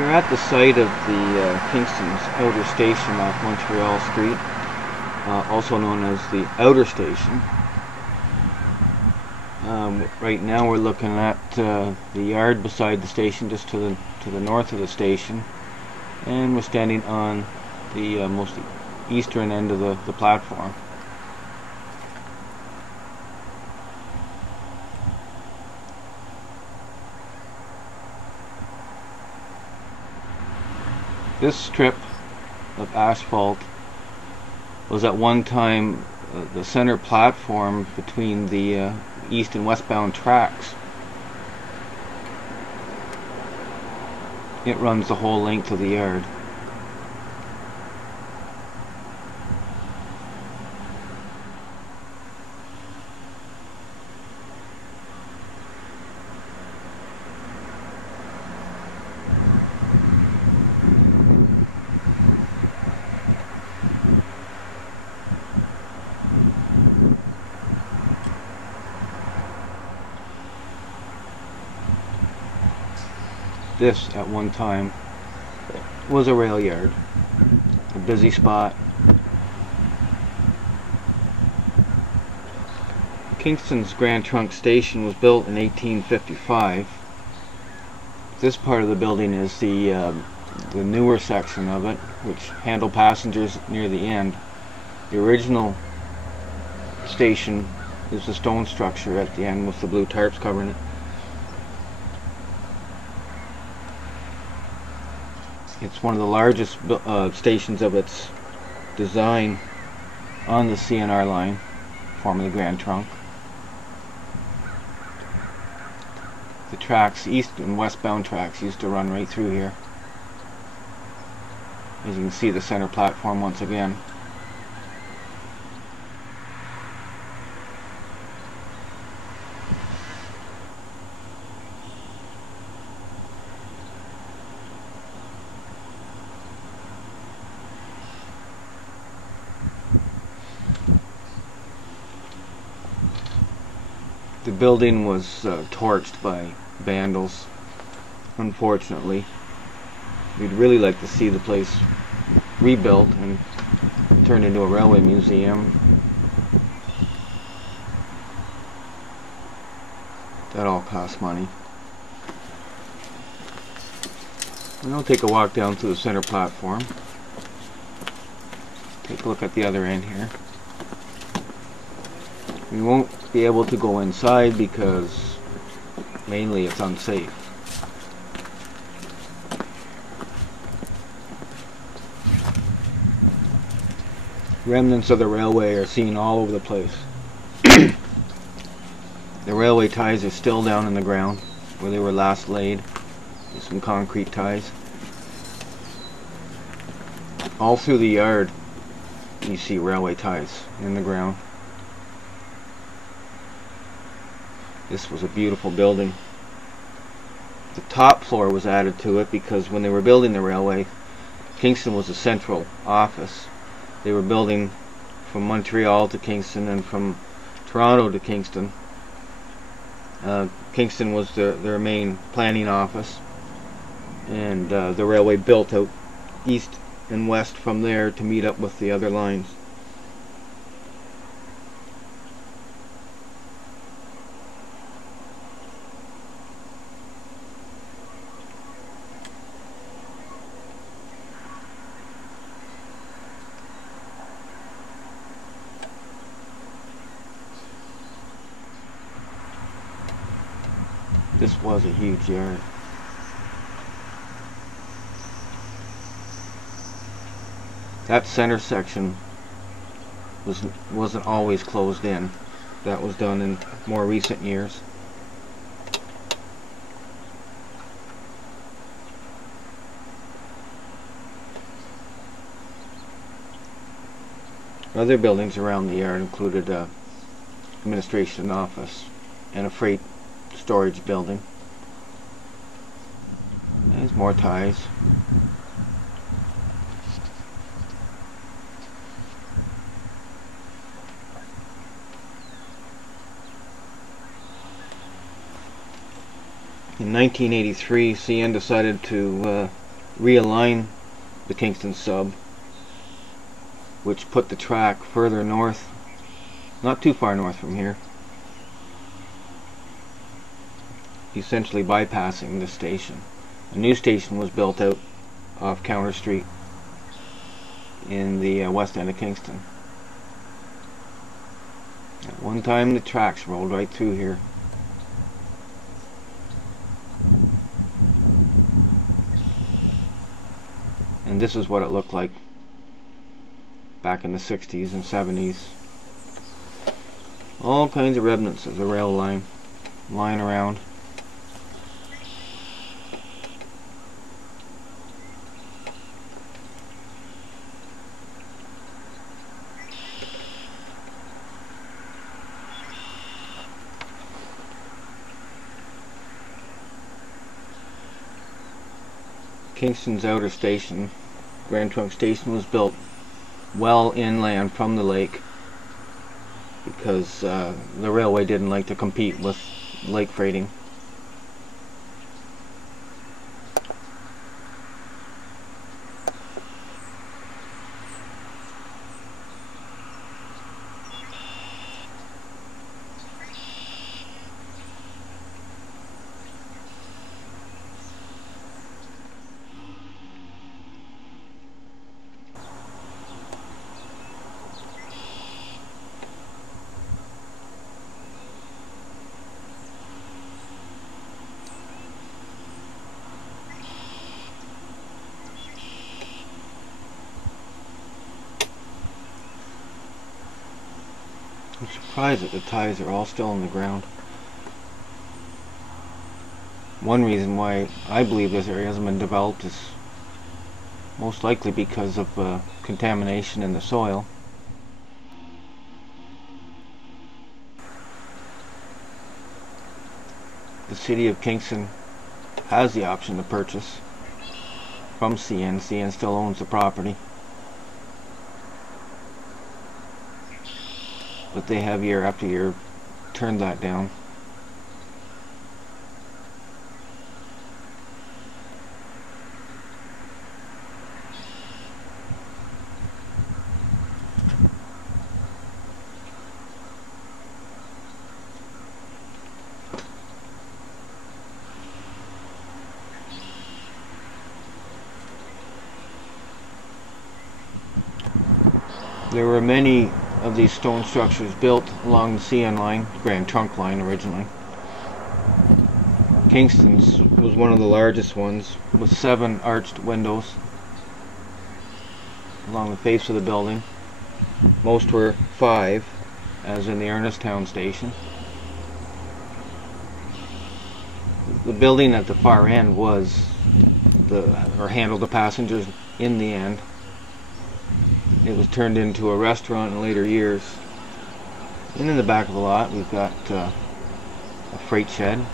We're at the site of the Kingston's Outer Station off Montreal Street, also known as the Outer Station. Right now we're looking at the yard beside the station, just to the north of the station, and we're standing on the most eastern end of the platform. This strip of asphalt was at one time the center platform between the east and westbound tracks. It runs the whole length of the yard. This, at one time, was a rail yard, a busy spot. Kingston's Grand Trunk Station was built in 1855. This part of the building is the newer section of it, which handled passengers near the end. The original station is the stone structure at the end with the blue tarps covering it. It's one of the largest stations of its design on the CNR line, formerly Grand Trunk. The tracks, east and westbound tracks, used to run right through here. As you can see, the center platform once again. The building was torched by vandals, unfortunately. We'd really like to see the place rebuilt and turned into a railway museum. That all costs money. And I'll take a walk down to the center platform. Take a look at the other end here. We won't be able to go inside because mainly it's unsafe. Remnants of the railway are seen all over the place. The railway ties are still down in the ground where they were last laid. There's some concrete ties. All through the yard you see railway ties in the ground. This was a beautiful building. The top floor was added to it because when they were building the railway, Kingston was a central office. They were building from Montreal to Kingston and from Toronto to Kingston. Kingston was their main planning office, and the railway built out east and west from there to meet up with the other lines. This was a huge yard. That center section wasn't always closed in. That was done in more recent years. Other buildings around the yard included an administration office and a freight storage building. There's more ties. In 1983, CN decided to realign the Kingston sub, which put the track further north, not too far north from here, essentially bypassing the station. A new station was built out off Counter Street in the west end of Kingston. At one time the tracks rolled right through here. And this is what it looked like back in the 60s and 70s. All kinds of remnants of the rail line lying around. Kingston's Outer Station, Grand Trunk Station, was built well inland from the lake because the railway didn't like to compete with lake freighting. I'm surprised that the ties are all still in the ground. One reason why I believe this area hasn't been developed is most likely because of contamination in the soil. The city of Kingston has the option to purchase from CN. CN still owns the property, but they have year after year turned that down. There were many of these stone structures built along the CN line, Grand Trunk line originally. Kingston's was one of the largest ones, with 7 arched windows along the face of the building. Most were 5, as in the Ernestown station. The building at the far end handled the passengers in the end. It was turned into a restaurant in later years. And in the back of the lot we've got a freight shed.